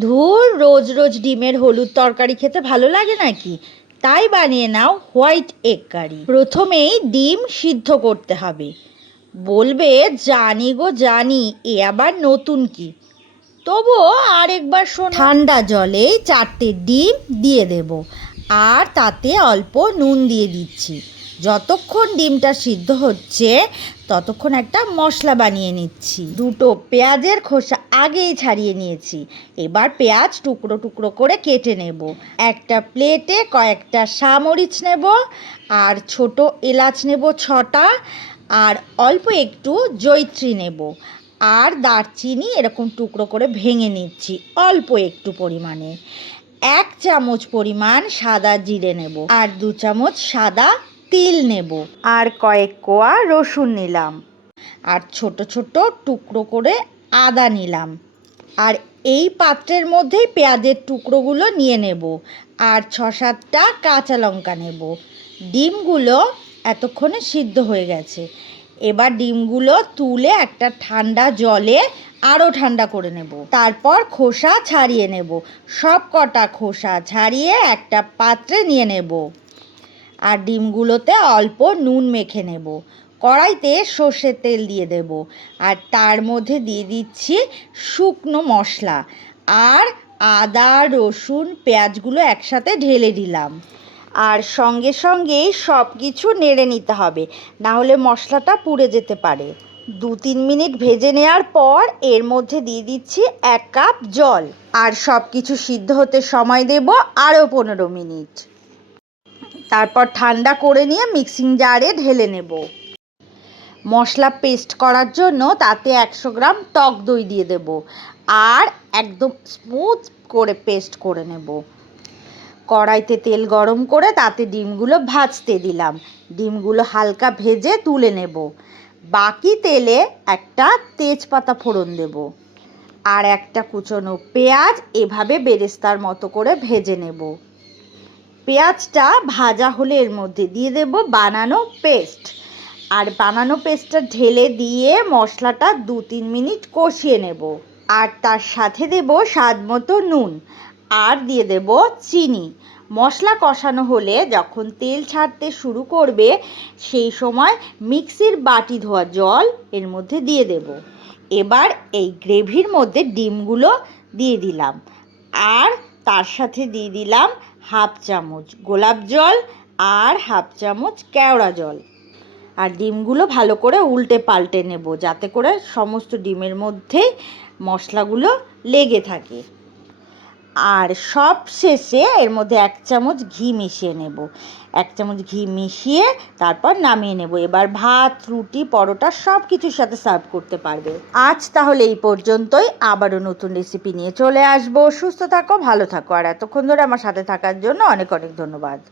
ধুর, রোজ রোজ ডিমের হলুদ তরকারি খেতে ভালো লাগে নাকি? তাই বানিয়ে নাও হোয়াইট এগ কারি। প্রথমেই ডিম সিদ্ধ করতে হবে। বলবে, জানি গো, জানি, এ আবার নতুন কি? তবুও আরেকবার শোন। ঠান্ডা জলে চারটে ডিম দিয়ে দেব। আর তাতে অল্প নুন দিয়ে দিচ্ছি। যতক্ষণ ডিমটা সিদ্ধ হচ্ছে, ততক্ষণ একটা মশলা বানিয়ে নিচ্ছি। দুটো পেঁয়াজের খোসা আগেই ছাড়িয়ে নিয়েছি। এবার পেঁয়াজ টুকরো টুকরো করে কেটে নেব। একটা প্লেটে কয়েকটা সামরিচ নেব, আর ছোট এলাচ নেব ছটা, আর অল্প একটু জৈত্রী নেব। আর দারচিনি এরকম টুকরো করে ভেঙে নিচ্ছি, অল্প একটু পরিমাণে। এক চামচ পরিমাণ সাদা জিরে নেব, আর দু চামচ সাদা তিল নেব আর কয়েক কোয়া রসুন নিলাম। আর ছোট ছোট টুকরো করে আদা নিলাম। আর এই পাত্রের মধ্যেই পেঁয়াজের টুকরোগুলো নিয়ে নেব। আর ছ সাতটা কাঁচা লঙ্কা নেব। ডিমগুলো এতক্ষণে সিদ্ধ হয়ে গেছে। এবার ডিমগুলো তুলে একটা ঠান্ডা জলে আরও ঠান্ডা করে নেব। তারপর খোসা ছাড়িয়ে নেব। সব কটা খোসা ছাড়িয়ে একটা পাত্রে নিয়ে নেব। আর ডিমগুলোতে অল্প নুন মেখে নেব। কড়াইতে সর্ষের তেল দিয়ে দেব। আর তার মধ্যে দিয়ে দিচ্ছি শুকনো মশলা আর আদা, রসুন, পেঁয়াজগুলো একসাথে ঢেলে দিলাম। আর সঙ্গে সঙ্গেই সব কিছু নেড়ে নিতে হবে, না হলে মশলাটা পুড়ে যেতে পারে। দু তিন মিনিট ভেজে নেওয়ার পর এর মধ্যে দিয়ে দিচ্ছি এক কাপ জল। আর সব কিছু সিদ্ধ হতে সময় দেব আরও পনেরো মিনিট। তারপর ঠান্ডা করে নিয়ে মিক্সিং জারে ঢেলে নেব। মশলা পেস্ট করার জন্য তাতে একশো গ্রাম টক দই দিয়ে দেব আর একদম স্মুথ করে পেস্ট করে নেব। কড়াইতে তেল গরম করে তাতে ডিমগুলো ভাজতে দিলাম। ডিমগুলো হালকা ভেজে তুলে নেব। বাকি তেলে একটা তেজপাতা ফোড়ন দেব আর একটা কুচনো পেঁয়াজ এভাবে বেরেস্তার মতো করে ভেজে নেব। পেঁয়াজটা ভাজা হলে এর মধ্যে দিয়ে দেব বানানো পেস্ট। আর বানানো পেস্টটা ঢেলে দিয়ে মশলাটা দু তিন মিনিট কষিয়ে নেব। আর তার সাথে দেব স্বাদ মতো নুন। আর দিয়ে দেব চিনি। মশলা কষানো হলে যখন তেল ছাড়তে শুরু করবে, সেই সময় মিক্সির বাটি ধোয়া জল এর মধ্যে দিয়ে দেব। এবার এই গ্রেভির মধ্যে ডিমগুলো দিয়ে দিলাম। আর তার সাথে দিয়ে দিলাম হাফ চামচ গোলাপ জল আর হাফ চামচ কেওড়া জল। আর ডিমগুলো ভালো করে উল্টে পাল্টে নেব যাতে করে সমস্ত ডিমের মধ্যেই মশলাগুলো লেগে থাকে। আর সব শেষে এর মধ্যে এক চামচ ঘি মিশিয়ে নেব। এক চামচ ঘি মিশিয়ে তারপর নামিয়ে নেব। এবার ভাত, রুটি, পরোটা সব কিছুর সাথে সার্ভ করতে পারবে। আজ তাহলে এই পর্যন্তই। আবারও নতুন রেসিপি নিয়ে চলে আসব। সুস্থ থাকো, ভালো থাকো। আর এতক্ষণ ধরে আমার সাথে থাকার জন্য অনেক অনেক ধন্যবাদ।